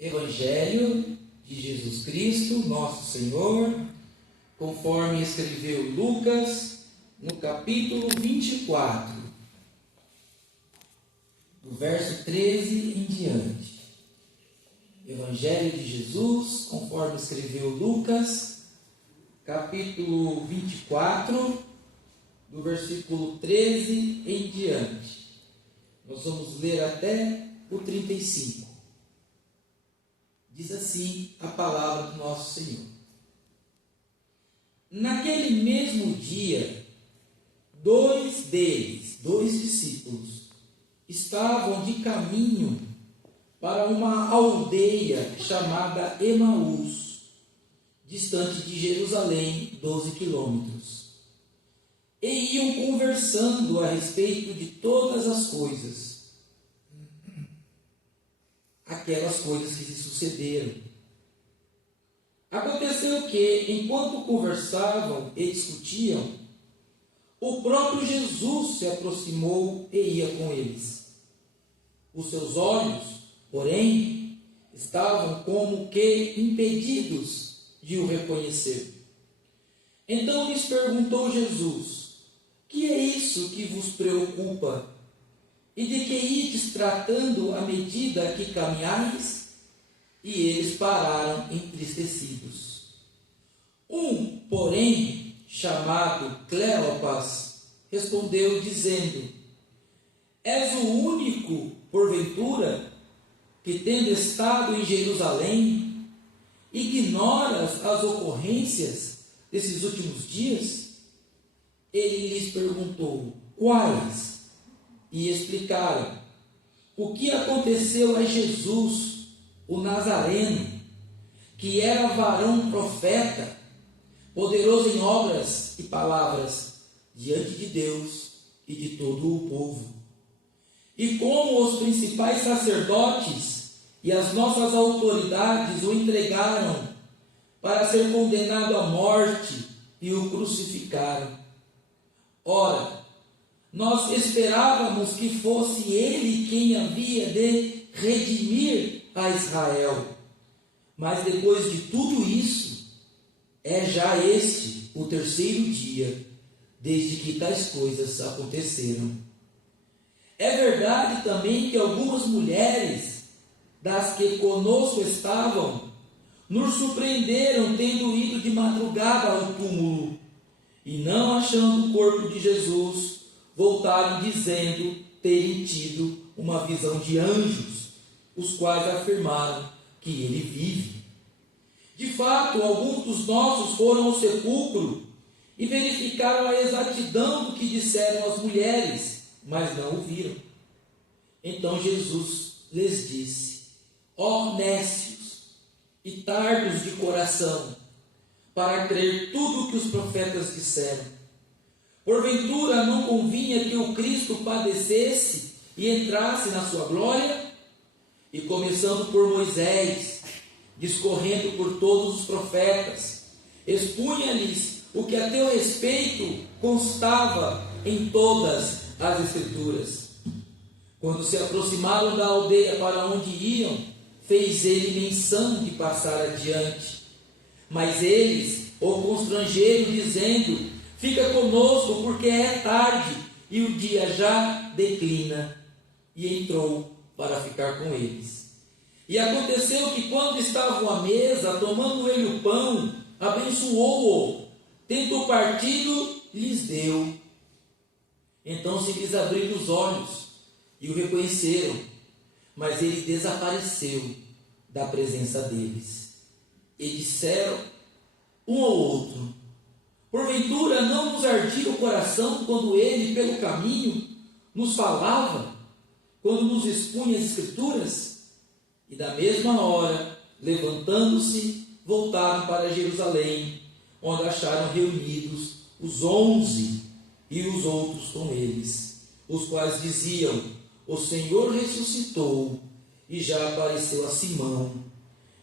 Evangelho de Jesus Cristo, nosso Senhor, conforme escreveu Lucas, no capítulo 24, do verso 13 em diante. Evangelho de Jesus, conforme escreveu Lucas, capítulo 24, do versículo 13 em diante. Nós vamos ler até o 35. Diz assim a palavra do nosso Senhor. Naquele mesmo dia, dois discípulos, estavam de caminho para uma aldeia chamada Emaús, distante de Jerusalém, 12 quilômetros. E iam conversando a respeito de todas as coisas, aquelas coisas que se sucederam. Aconteceu que, enquanto conversavam e discutiam, o próprio Jesus se aproximou e ia com eles. Os seus olhos, porém, estavam como que impedidos de o reconhecer. Então lhes perguntou Jesus: que é isso que vos preocupa? E de que ides tratando à medida que caminhais? E eles pararam entristecidos. Um, porém, chamado Cleopas, respondeu dizendo: és o único, porventura, que tendo estado em Jerusalém, ignoras as ocorrências desses últimos dias? Ele lhes perguntou: quais? E explicaram o que aconteceu a Jesus, o Nazareno, que era varão profeta, poderoso em obras e palavras diante de Deus e de todo o povo. E como os principais sacerdotes e as nossas autoridades o entregaram para ser condenado à morte e o crucificaram. Ora, nós esperávamos que fosse ele quem havia de redimir a Israel. Mas depois de tudo isso, é já este o terceiro dia, desde que tais coisas aconteceram. É verdade também que algumas mulheres, das que conosco estavam, nos surpreenderam tendo ido de madrugada ao túmulo, e não achando o corpo de Jesus, voltaram dizendo terem tido uma visão de anjos, os quais afirmaram que ele vive. De fato, alguns dos nossos foram ao sepulcro e verificaram a exatidão do que disseram as mulheres, mas não o viram. Então Jesus lhes disse: ó nécios e tardos de coração, para crer tudo o que os profetas disseram. Porventura não convinha que o Cristo padecesse e entrasse na sua glória? E começando por Moisés, discorrendo por todos os profetas, expunha-lhes o que a teu respeito constava em todas as Escrituras. Quando se aproximaram da aldeia para onde iam, fez ele menção de passar adiante. Mas eles o constrangeram, dizendo: fica conosco, porque é tarde e o dia já declina. E entrou para ficar com eles. E aconteceu que, quando estavam à mesa, tomando ele o pão, abençoou-o, tendo partido, lhes deu. Então se lhes abriram os olhos e o reconheceram, mas ele desapareceu da presença deles. E disseram um ao outro: porventura não nos ardia o coração quando ele pelo caminho nos falava, quando nos expunha as Escrituras? E da mesma hora, levantando-se, voltaram para Jerusalém, onde acharam reunidos os 11 e os outros com eles, os quais diziam: o Senhor ressuscitou e já apareceu a Simão.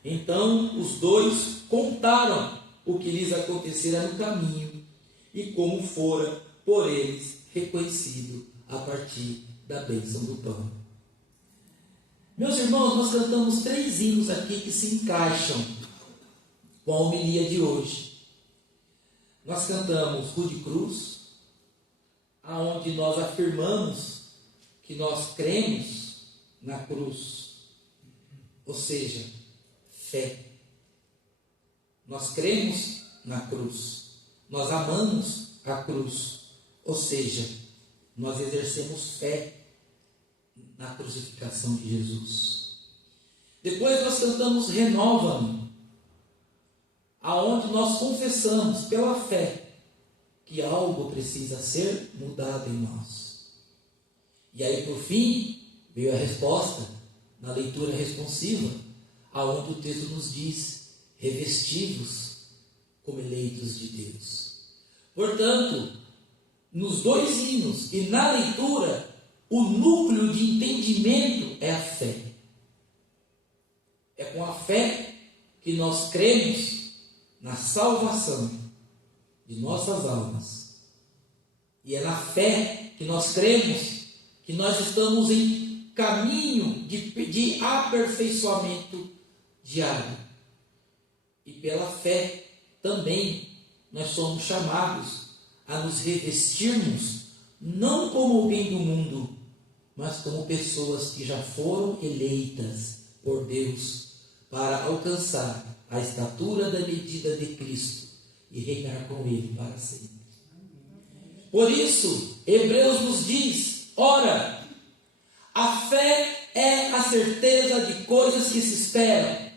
Então os dois contaram o que lhes acontecera no caminho e como fora por eles reconhecido a partir da bênção do pão. Meus irmãos, nós cantamos 3 hinos aqui que se encaixam com a homilia de hoje. Nós cantamos Rude Cruz, aonde nós afirmamos que nós cremos na cruz, ou seja, fé. Nós cremos na cruz, nós amamos a cruz, ou seja, nós exercemos fé na crucificação de Jesus. Depois nós cantamos Renova-me, aonde nós confessamos pela fé que algo precisa ser mudado em nós. E aí, por fim, veio a resposta na leitura responsiva, aonde o texto nos diz: revestivos como eleitos de Deus. Portanto, nos 2 hinos e na leitura, o núcleo de entendimento é a fé. É com a fé que nós cremos na salvação de nossas almas. E é na fé que nós cremos que nós estamos em caminho de aperfeiçoamento diário. E pela fé também nós somos chamados a nos revestirmos, não como alguém do mundo, mas como pessoas que já foram eleitas por Deus para alcançar a estatura da medida de Cristo e reinar com Ele para sempre. Por isso, Hebreus nos diz: ora, a fé é a certeza de coisas que se esperam,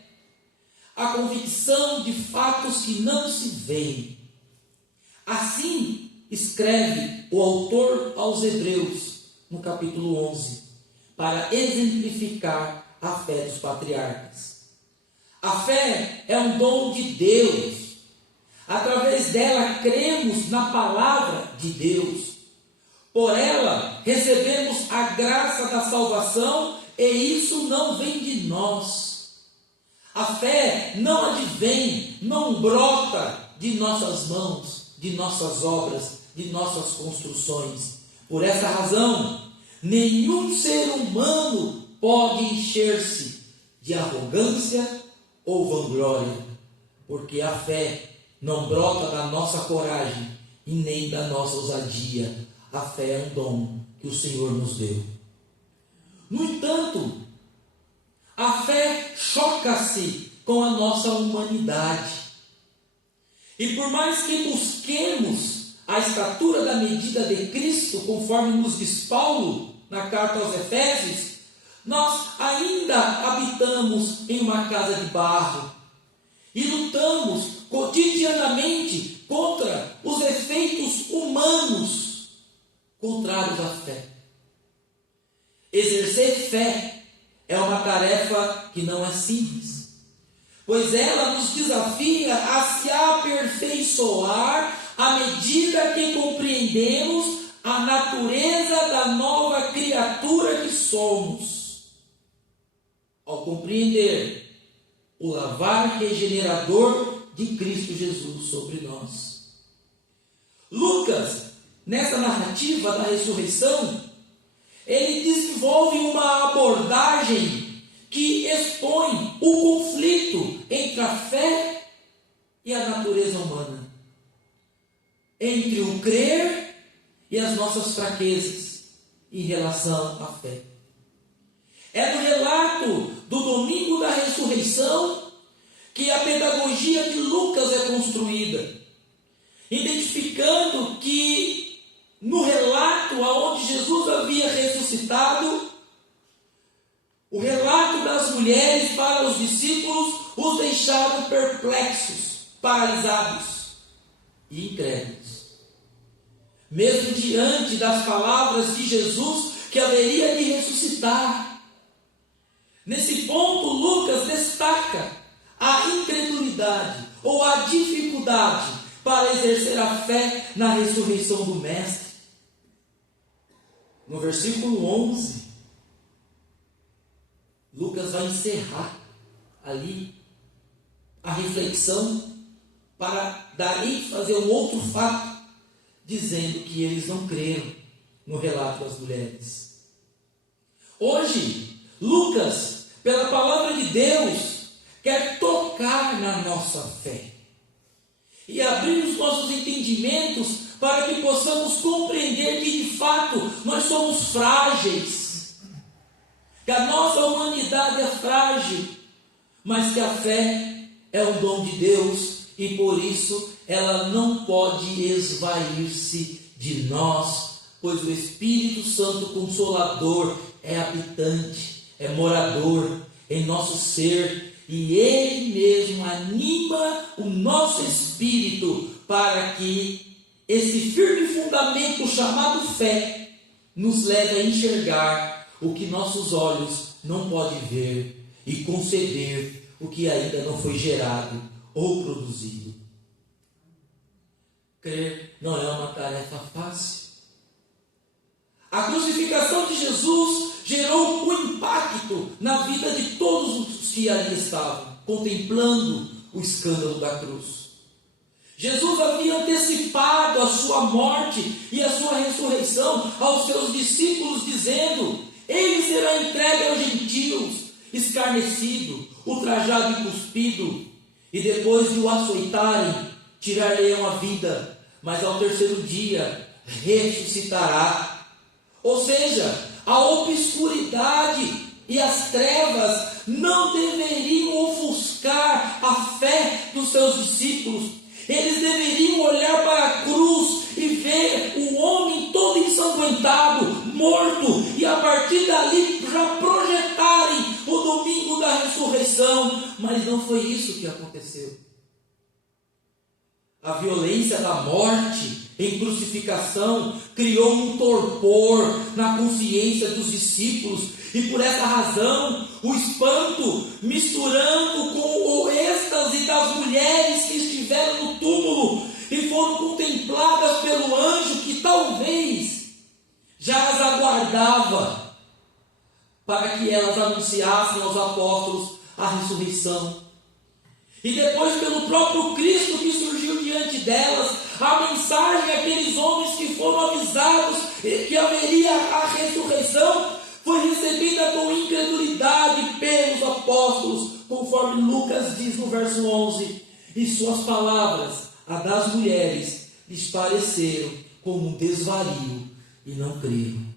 a convicção de fatos que não se veem. Assim escreve o autor aos Hebreus, no capítulo 11, para exemplificar a fé dos patriarcas. A fé é um dom de Deus. Através dela cremos na palavra de Deus. Por ela recebemos a graça da salvação, e isso não vem de nós. A fé não advém, não brota de nossas mãos, de nossas obras, de nossas construções. Por essa razão, nenhum ser humano pode encher-se de arrogância ou vanglória, porque a fé não brota da nossa coragem e nem da nossa ousadia. A fé é um dom que o Senhor nos deu. No entanto, a fé choca-se com a nossa humanidade. E por mais que busquemos a estatura da medida de Cristo, conforme nos diz Paulo na carta aos Efésios, nós ainda habitamos em uma casa de barro e lutamos cotidianamente contra os efeitos humanos contrários à fé. Exercer fé é uma tarefa que não é simples, pois ela nos desafia a se aperfeiçoar à medida que compreendemos a natureza da nova criatura que somos. Ao compreender o lavar regenerador de Cristo Jesus sobre nós. Lucas, nessa narrativa da ressurreição, ele desenvolve uma abordagem que expõe o conflito entre a fé e a natureza humana, entre o crer e as nossas fraquezas em relação à fé. É no relato do domingo da ressurreição que a pedagogia de Lucas é construída, identificando que no relato aonde Jesus havia ressuscitado, o relato das mulheres para os discípulos os deixaram perplexos, paralisados e incrédulos. Mesmo diante das palavras de Jesus que haveria de ressuscitar. Nesse ponto, Lucas destaca a incredulidade ou a dificuldade para exercer a fé na ressurreição do Mestre. No versículo 11, Lucas vai encerrar ali a reflexão para dar ênfase a um outro fato, dizendo que eles não creram no relato das mulheres. Hoje, Lucas, pela palavra de Deus, quer tocar na nossa fé e abrir os nossos entendimentos para que possamos compreender que de fato nós somos frágeis, que a nossa humanidade é frágil, mas que a fé é um dom de Deus e por isso ela não pode esvair-se de nós, pois o Espírito Santo Consolador é habitante, é morador em nosso ser e Ele mesmo anima o nosso espírito para que esse firme fundamento chamado fé nos leve a enxergar o que nossos olhos não podem ver e conceber o que ainda não foi gerado ou produzido. Crer não é uma tarefa fácil. A crucificação de Jesus gerou um impacto na vida de todos os que ali estavam, contemplando o escândalo da cruz. Jesus havia antecipado a sua morte e a sua ressurreição aos seus discípulos, dizendo: ele será entregue aos gentios, escarnecido, ultrajado e cuspido, e depois de o açoitarem, tirar-lhe-ão a vida, mas ao terceiro dia ressuscitará. Ou seja, a obscuridade e as trevas não deveriam ofuscar a fé dos seus discípulos. Eles deveriam olhar para a cruz e ver o homem todo ensanguentado, morto, e a partir dali já projetarem o domingo da ressurreição. Mas não foi isso que aconteceu. A violência da morte em crucificação criou um torpor na consciência dos discípulos, e por essa razão o espanto, misturando com o êxtase das mulheres que estiveram no túmulo e foram contempladas pelo anjo que talvez já as aguardava para que elas anunciassem aos apóstolos a ressurreição. E depois pelo próprio Cristo que surgiu diante delas, a mensagem àqueles homens que foram avisados que haveria a ressurreição, foi recebida com incredulidade pelos apóstolos, conforme Lucas diz no verso 11, e suas palavras, a das mulheres, lhes pareceram como um desvario, e não creram.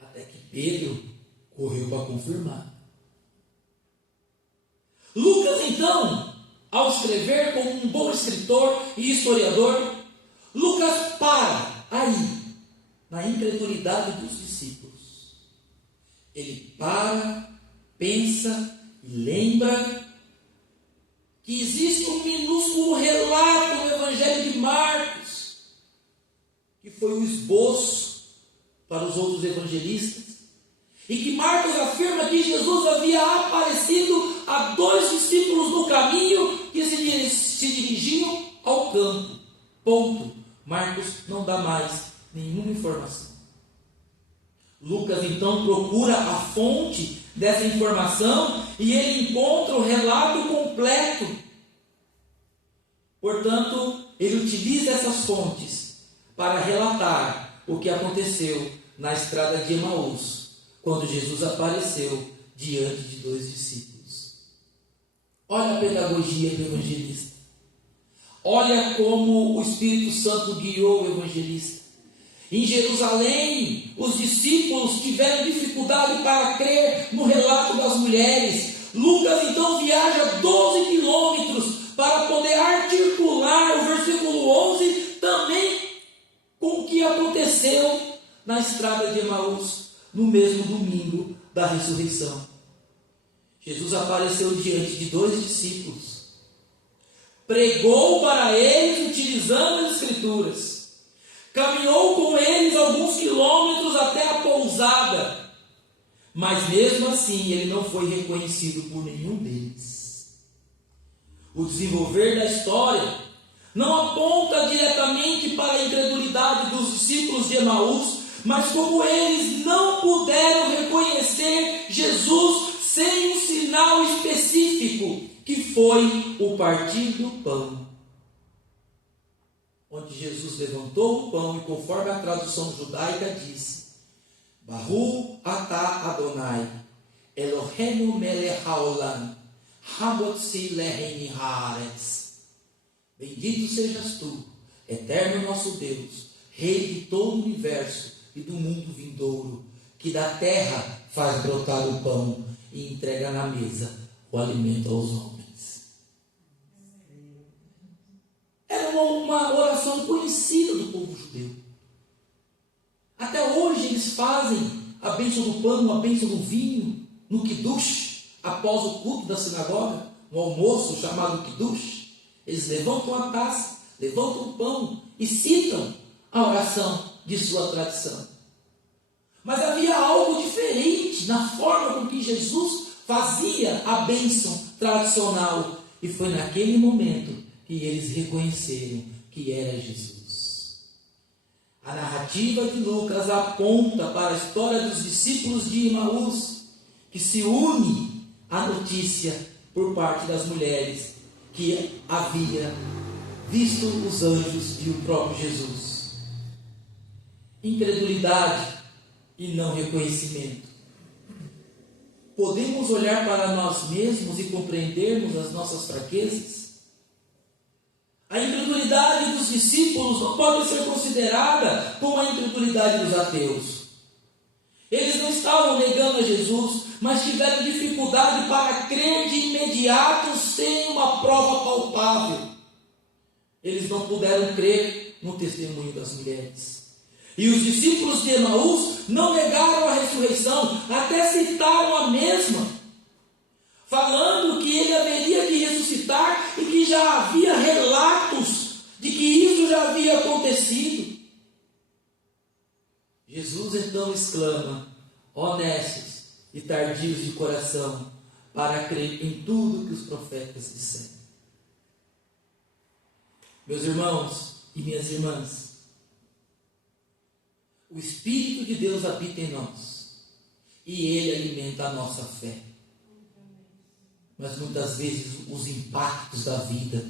Até que Pedro correu para confirmar. Lucas, então, ao escrever como um bom escritor e historiador, Lucas para aí, na incredulidade dos discípulos. Ele para, pensa e lembra que existe um minúsculo relato no Evangelho de Marcos, que foi o esboço para os outros evangelistas, e que Marcos afirma que Jesus havia aparecido a 2 discípulos no caminho que se dirigiam ao campo. Ponto. Marcos não dá mais nenhuma informação. Lucas então procura a fonte dessa informação e ele encontra o relato completo. Portanto, ele utiliza essas fontes para relatar o que aconteceu na estrada de Emaús, quando Jesus apareceu diante de 2 discípulos. Olha a pedagogia do evangelista. Olha como o Espírito Santo guiou o evangelista. Em Jerusalém, os discípulos tiveram dificuldade para crer no relato das mulheres. Lucas então viaja 12 quilômetros para poder articular o versículo 11 também com o que aconteceu na estrada de Emaús, no mesmo domingo da ressurreição. Jesus apareceu diante de 2 discípulos, pregou para eles utilizando as Escrituras, caminhou com eles alguns quilômetros até a pousada, mas mesmo assim ele não foi reconhecido por nenhum deles. O desenvolver da história não aponta diretamente para a incredulidade dos discípulos de Emaús, mas como eles não puderam reconhecer Jesus sem um sinal específico, que foi o partir do pão. Onde Jesus levantou o pão e, conforme a tradução judaica disse, Baruch atah Adonai, Eloheinu melech haolam, hamotzi leheini haaretz. Bendito sejas tu, eterno nosso Deus, Rei de todo o universo e do mundo vindouro, que da terra faz brotar o pão e entrega na mesa o alimento aos homens. Era uma oração conhecida do povo judeu. Até hoje eles fazem a bênção do pão, a bênção do vinho, no Kiddush, após o culto da sinagoga, um almoço chamado Kiddush. Eles levantam a taça, levantam o pão e citam a oração de sua tradição. Mas havia algo diferente na forma com que Jesus fazia a bênção tradicional. E foi naquele momento que eles reconheceram que era Jesus. A narrativa de Lucas aponta para a história dos discípulos de Emaús, que se une à notícia por parte das mulheres que havia visto os anjos e o próprio Jesus. Incredulidade e não reconhecimento. Podemos olhar para nós mesmos e compreendermos as nossas fraquezas? A incredulidade dos discípulos não pode ser considerada como a incredulidade dos ateus. Eles não estavam negando a Jesus, mas tiveram dificuldade para crer de imediato sem uma prova palpável. Eles não puderam crer no testemunho das mulheres. E os discípulos de Emaús não negaram a ressurreição, até citaram a mesma, falando que ele haveria de ressuscitar e que já havia relatos de que isso já havia acontecido. Jesus então exclama: honestos e tardios de coração, para crer em tudo que os profetas disseram. Meus irmãos e minhas irmãs, o Espírito de Deus habita em nós e Ele alimenta a nossa fé. Mas muitas vezes os impactos da vida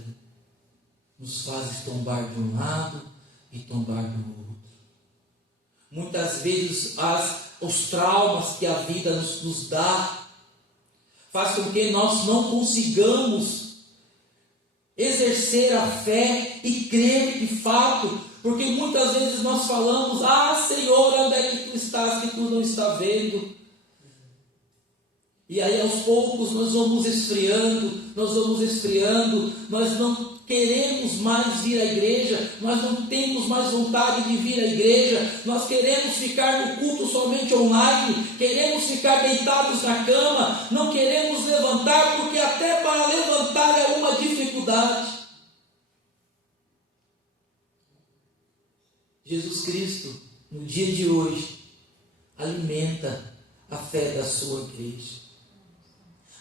nos fazem tombar de um lado e tombar do outro. Muitas vezes os traumas que a vida nos dá faz com que nós não consigamos exercer a fé e crer de fato, porque muitas vezes nós falamos: ah, Senhor, onde é que tu estás que tu não está vendo? E aí aos poucos nós vamos esfriando, nós não queremos mais vir à igreja, nós não temos mais vontade de vir à igreja, nós queremos ficar no culto somente online, queremos ficar deitados na cama, não queremos levantar, porque até para levantar é uma dificuldade. Jesus Cristo, no dia de hoje, alimenta a fé da sua igreja.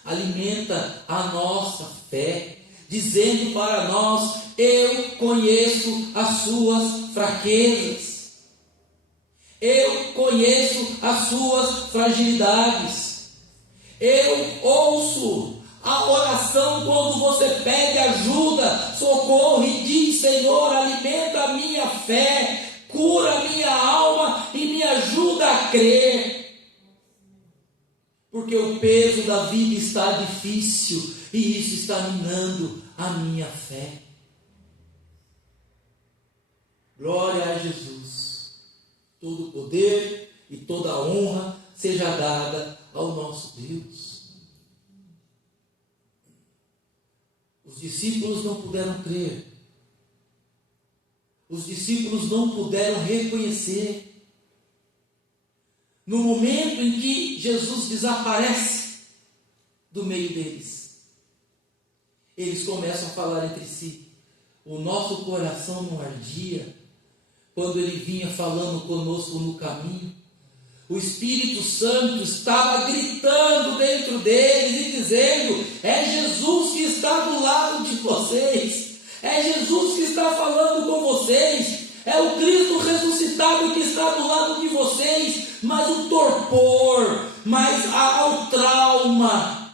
Alimenta a nossa fé, dizendo para nós: eu conheço as suas fraquezas, eu conheço as suas fragilidades, eu ouço a oração quando você pede ajuda, socorro e diz: Senhor, alimenta a minha fé, cura a minha alma e me ajuda a crer. Porque o peso da vida está difícil e isso está minando a minha fé. Glória a Jesus. Todo o poder e toda a honra seja dada ao nosso Deus. Os discípulos não puderam crer. Os discípulos não puderam reconhecer. No momento em que Jesus desaparece do meio deles, eles começam a falar entre si: o nosso coração não ardia quando ele vinha falando conosco no caminho. O Espírito Santo estava gritando dentro deles e dizendo: é Jesus que está do lado de vocês, é Jesus que está falando com vocês, é o Cristo ressuscitado que está do lado de vocês. Mas o torpor, mas o trauma,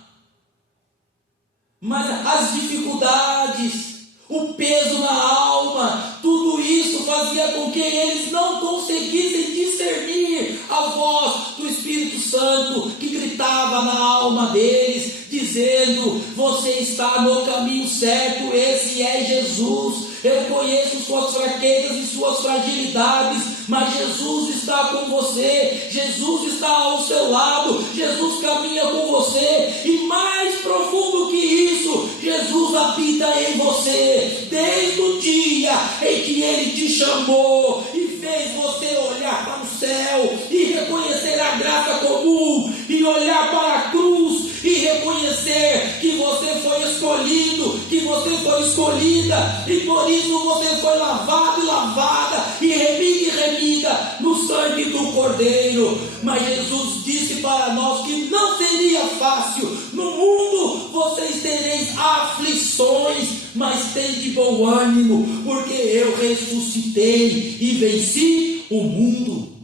mas as dificuldades, o peso na alma, tudo isso fazia com que eles não conseguissem discernir a voz do Espírito Santo que gritava na alma deles, dizendo: você está no caminho certo, esse é Jesus. Eu conheço suas fraquezas e suas fragilidades, mas Jesus está com você, Jesus está ao seu lado, Jesus caminha com você, e mais profundo que isso, Jesus habita em você, desde o dia em que Ele te chamou e fez você olhar para o céu e reconhecer a graça comum, e olhar para a cruz e reconhecer que você foi escolhido, que você foi escolhida, e por isso você foi lavado e lavada, e remida no sangue do Cordeiro. Mas Jesus disse para nós que não seria fácil. No mundo vocês tereis aflições, mas tende bom ânimo, porque eu ressuscitei e venci o mundo.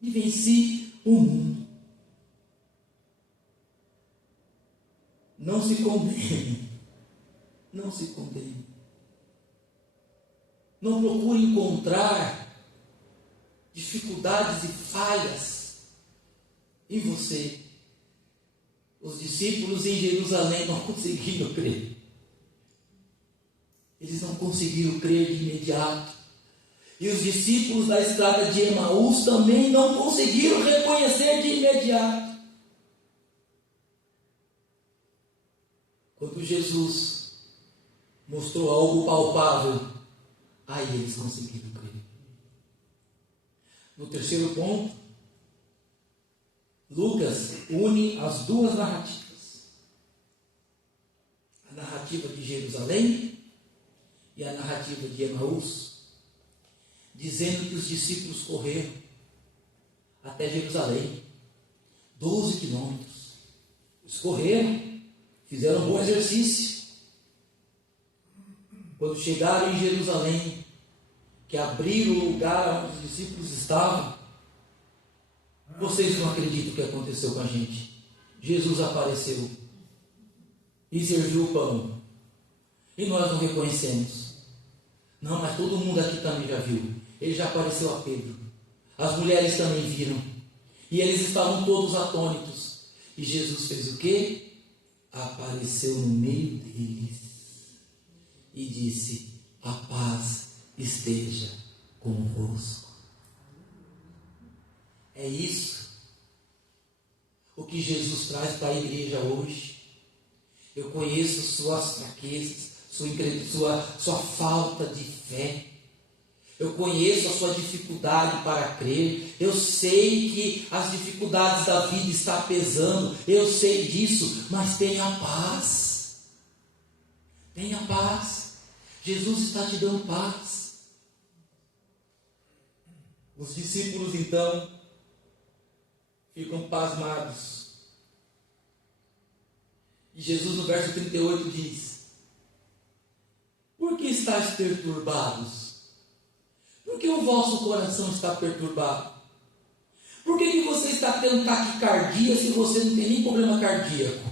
E venci o mundo. Não se condene. Não se condene. Não procure encontrar dificuldades e falhas em você. Os discípulos em Jerusalém não conseguiram crer. Eles não conseguiram crer de imediato. E os discípulos da estrada de Emaús também não conseguiram reconhecer de imediato. Quando Jesus mostrou algo palpável, aí eles conseguiram crer. No terceiro ponto, Lucas une as duas narrativas. A narrativa de Jerusalém e a narrativa de Emaús, dizendo que os discípulos correram até Jerusalém, 12 quilômetros. Eles correram, fizeram um bom exercício. Quando chegaram em Jerusalém, que abriram o lugar onde os discípulos estavam, vocês não acreditam o que aconteceu com a gente. Jesus apareceu e serviu o pão, e nós não reconhecemos. Não, mas todo mundo aqui também já viu. Ele já apareceu a Pedro, as mulheres também viram, e eles estavam todos atônitos. E Jesus fez o quê? Apareceu no meio deles e disse: a paz esteja convosco. É isso o que Jesus traz para a igreja hoje. Eu conheço suas fraquezas, sua falta de fé. Eu conheço a sua dificuldade para crer. Eu sei que as dificuldades da vida estão pesando. Eu sei disso, mas tenha paz. Tenha paz. Jesus está te dando paz. Os discípulos então ficam pasmados. E Jesus no verso 38 diz: por que estáis perturbados? Por que o vosso coração está perturbado? Por que você está tendo taquicardia se você não tem nem problema cardíaco?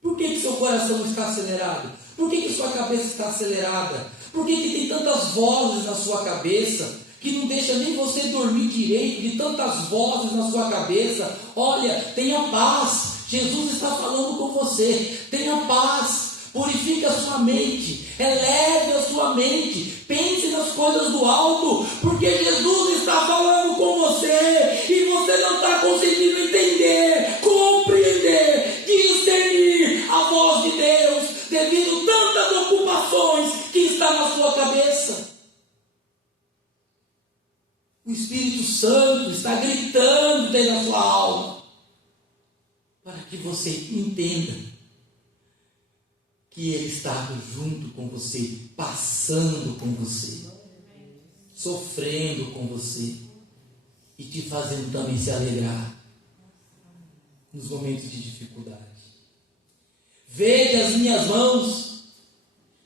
Por que seu coração está acelerado? Por que sua cabeça está acelerada? Por que tem tantas vozes na sua cabeça que não deixa nem você dormir direito, de tantas vozes na sua cabeça? Olha, tenha paz. Jesus está falando com você. Tenha paz. Purifique a sua mente, eleve a sua mente, pense nas coisas do alto, porque Jesus está falando com você e você não está conseguindo entender, compreender, discernir a voz de Deus devido a tantas ocupações que está na sua cabeça. O Espírito Santo está gritando dentro da sua alma para que você entenda que Ele está junto com você, passando com você, sofrendo com você e te fazendo também se alegrar nos momentos de dificuldade. Vede as minhas mãos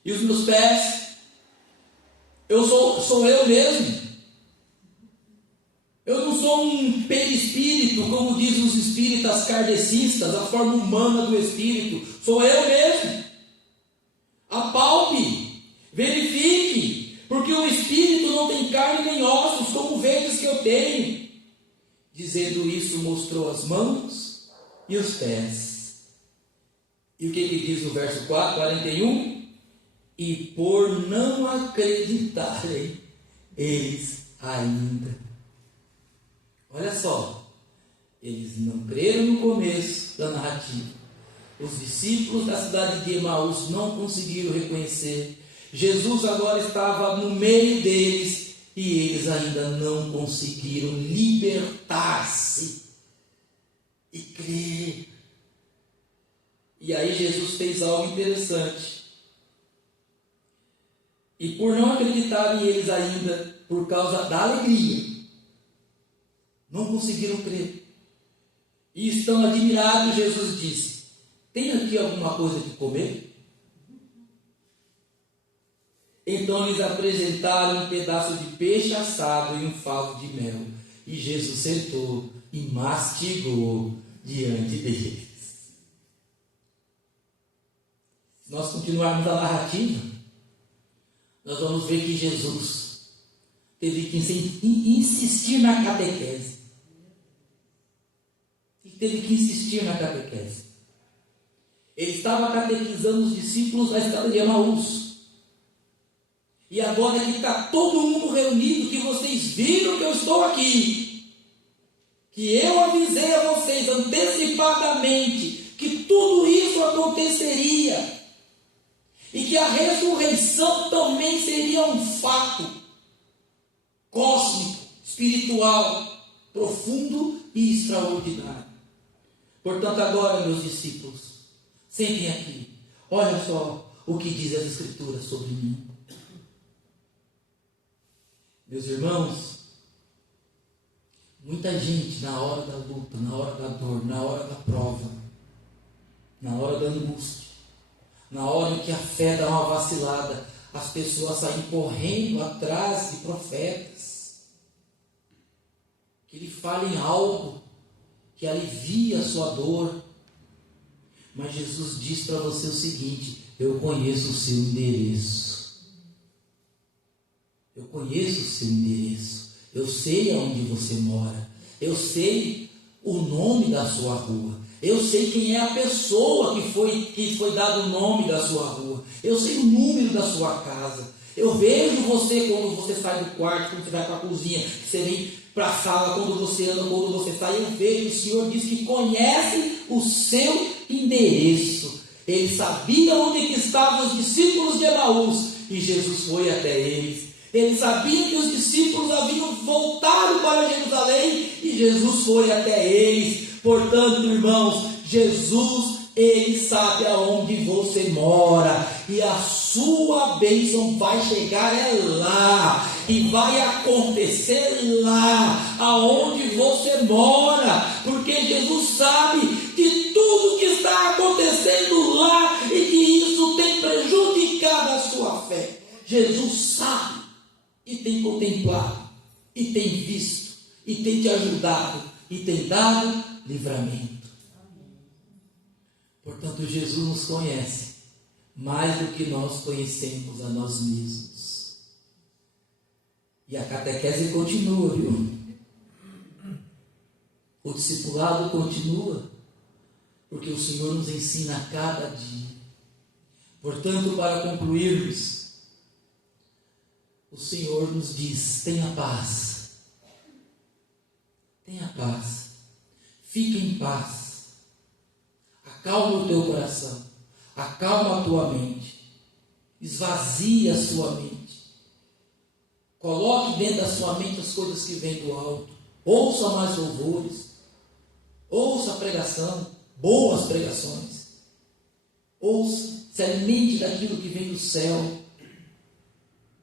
e os meus pés. Eu sou eu mesmo. Eu não sou um perispírito, como dizem os espíritas kardecistas, a forma humana do espírito. Sou eu mesmo. Apalpe, verifique, carne nem ossos, como vedes que eu tenho. Dizendo isso, mostrou as mãos e os pés. E o que ele diz no verso 41? E por não acreditarem eles ainda. Olha só, eles não creram no começo da narrativa. Os discípulos da cidade de Emaús não conseguiram reconhecer. Jesus agora estava no meio deles e eles ainda não conseguiram libertar-se e crer. E aí Jesus fez algo interessante. E por não acreditarem eles ainda, por causa da alegria, não conseguiram crer. E estão admirados, Jesus disse: tem aqui alguma coisa de comer? Então eles apresentaram um pedaço de peixe assado e um favo de mel. E Jesus sentou e mastigou diante deles. Se nós continuarmos a narrativa, nós vamos ver que Jesus teve que insistir na catequese. Ele estava catequizando os discípulos da estrada de Emaús. E agora que está todo mundo reunido, que vocês viram que eu estou aqui, que eu avisei a vocês antecipadamente que tudo isso aconteceria, e que a ressurreição também seria um fato cósmico, espiritual, profundo e extraordinário. Portanto, agora, meus discípulos, sentem aqui, olha só o que diz as Escrituras sobre mim. Meus irmãos, muita gente na hora da luta, na hora da dor, na hora da prova, na hora da angústia, na hora em que a fé dá uma vacilada, as pessoas saem correndo atrás de profetas, que lhe falem algo que alivie a sua dor. Mas Jesus diz para você o seguinte: eu conheço o seu endereço. Eu conheço o seu endereço. Eu sei aonde você mora. Eu sei o nome da sua rua. Eu sei quem é a pessoa que foi dado o nome da sua rua. Eu sei o número da sua casa. Eu vejo você quando você sai do quarto, quando você vai para a cozinha, que você vem para a sala, quando você anda, quando você sai. Eu vejo, o Senhor diz que conhece o seu endereço. Ele sabia onde que estavam os discípulos de Emaús e Jesus foi até eles. Ele sabia que os discípulos haviam voltado para Jerusalém e Jesus foi até eles. Portanto, irmãos, Jesus, Ele sabe aonde você mora e a sua bênção vai chegar lá e vai acontecer lá aonde você mora, porque Jesus sabe de tudo que está acontecendo lá e que isso tem prejudicado a sua fé. Jesus sabe e tem contemplado, e tem visto, e tem te ajudado, e tem dado livramento. Portanto, Jesus nos conhece mais do que nós conhecemos a nós mesmos. E a catequese continua, viu? O discipulado continua, porque o Senhor nos ensina a cada dia. Portanto, para concluirmos, o Senhor nos diz: tenha paz, fique em paz, acalma o teu coração, acalma a tua mente, esvazia a sua mente, coloque dentro da sua mente as coisas que vêm do alto, ouça mais louvores, ouça a pregação, boas pregações, ouça, se alimente daquilo que vem do céu.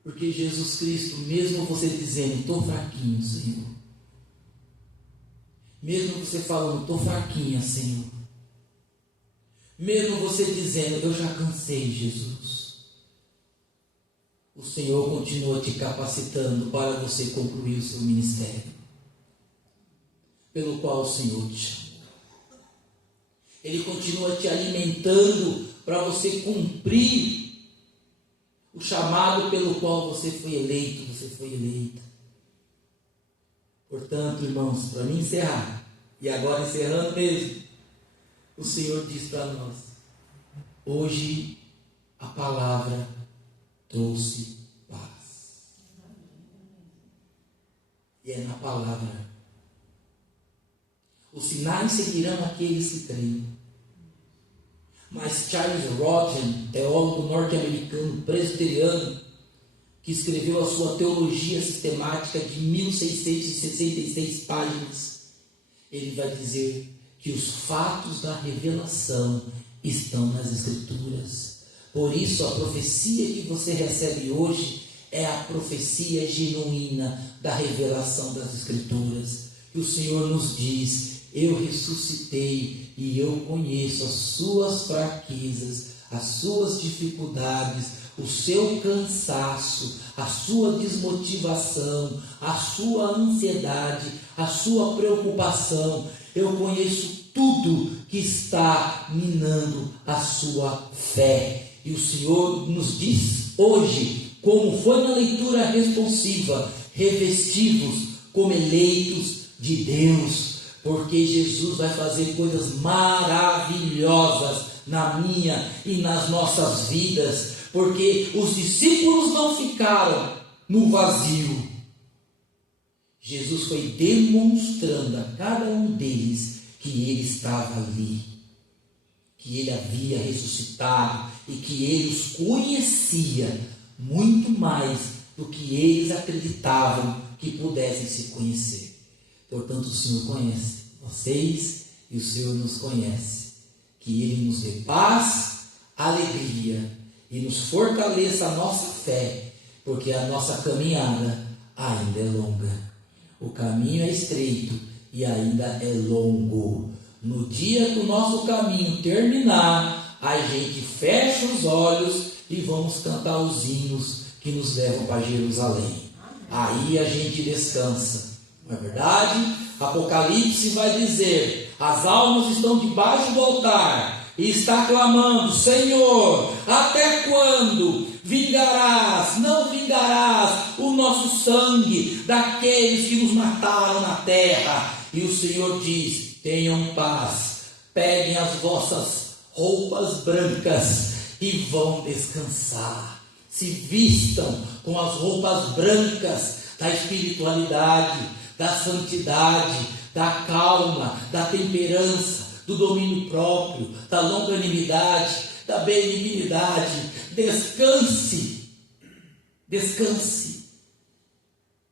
Porque Jesus Cristo, mesmo você dizendo: estou fraquinho, Senhor, mesmo você falando: estou fraquinha, Senhor, mesmo você dizendo: eu já cansei, Jesus, o Senhor continua te capacitando para você concluir o seu ministério, pelo qual o Senhor te chamou. Ele continua te alimentando para você cumprir o chamado pelo qual você foi eleito, você foi eleita. Portanto, irmãos, para mim encerrar, e agora encerrando mesmo, o Senhor diz para nós: hoje a palavra trouxe paz. E é na palavra. Os sinais seguirão aqueles que creem. Mas Charles Rodgen, teólogo norte-americano presbiteriano, que escreveu a sua teologia sistemática de 1666 páginas, ele vai dizer que os fatos da revelação estão nas Escrituras. Por isso, a profecia que você recebe hoje é a profecia genuína da revelação das Escrituras. E o Senhor nos diz: eu ressuscitei e eu conheço as suas fraquezas, as suas dificuldades, o seu cansaço, a sua desmotivação, a sua ansiedade, a sua preocupação. Eu conheço tudo que está minando a sua fé. E o Senhor nos diz hoje, como foi na leitura responsiva: revestivos como eleitos de Deus, porque Jesus vai fazer coisas maravilhosas na minha e nas nossas vidas, porque os discípulos não ficaram no vazio. Jesus foi demonstrando a cada um deles que ele estava ali, que ele havia ressuscitado e que ele os conhecia muito mais do que eles acreditavam que pudessem se conhecer. Portanto, o Senhor conhece vocês e o Senhor nos conhece. Que Ele nos dê paz, alegria e nos fortaleça a nossa fé, porque a nossa caminhada ainda é longa. O caminho é estreito e ainda é longo. No dia que o nosso caminho terminar, a gente fecha os olhos e vamos cantar os hinos que nos levam para Jerusalém. Aí a gente descansa. Não é verdade? Apocalipse vai dizer: as almas estão debaixo do altar e está clamando: Senhor, até quando vingarás, não vingarás o nosso sangue daqueles que nos mataram na terra? E o Senhor diz: tenham paz, peguem as vossas roupas brancas e vão descansar. Se vistam com as roupas brancas da espiritualidade, da santidade, da calma, da temperança, do domínio próprio, da longanimidade, da benignidade. Descanse, descanse,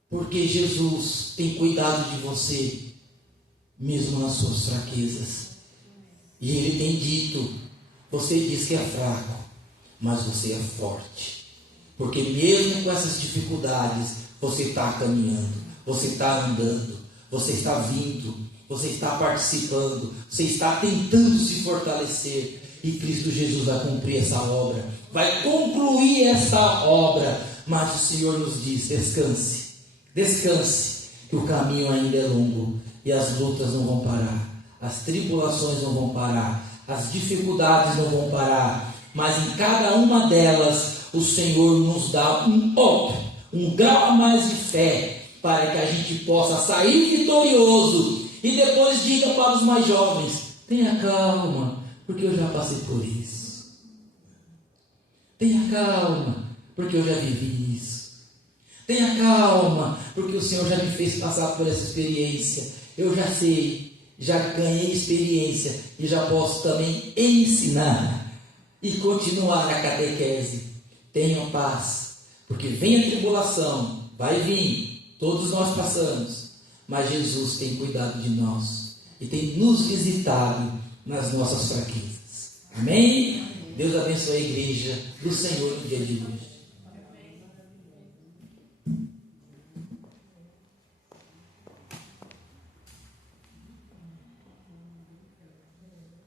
porque Jesus tem cuidado de você, mesmo nas suas fraquezas. E Ele tem dito: você diz que é fraco, mas você é forte, porque mesmo com essas dificuldades, você está caminhando, você está andando, você está vindo, você está participando, você está tentando se fortalecer, e Cristo Jesus vai cumprir essa obra, vai concluir essa obra. Mas o Senhor nos diz: descanse, descanse, que o caminho ainda é longo, e as lutas não vão parar, as tribulações não vão parar, as dificuldades não vão parar, mas em cada uma delas o Senhor nos dá um grau a mais de fé, para que a gente possa sair vitorioso e depois diga para os mais jovens: tenha calma, porque eu já passei por isso. Tenha calma, porque eu já vivi isso. Tenha calma, porque o Senhor já me fez passar por essa experiência. Eu já sei, já ganhei experiência e já posso também ensinar e continuar a catequese. Tenham paz, porque vem a tribulação, vai vir, todos nós passamos, mas Jesus tem cuidado de nós e tem nos visitado nas nossas fraquezas. Amém? Deus abençoe a igreja do Senhor no dia de hoje.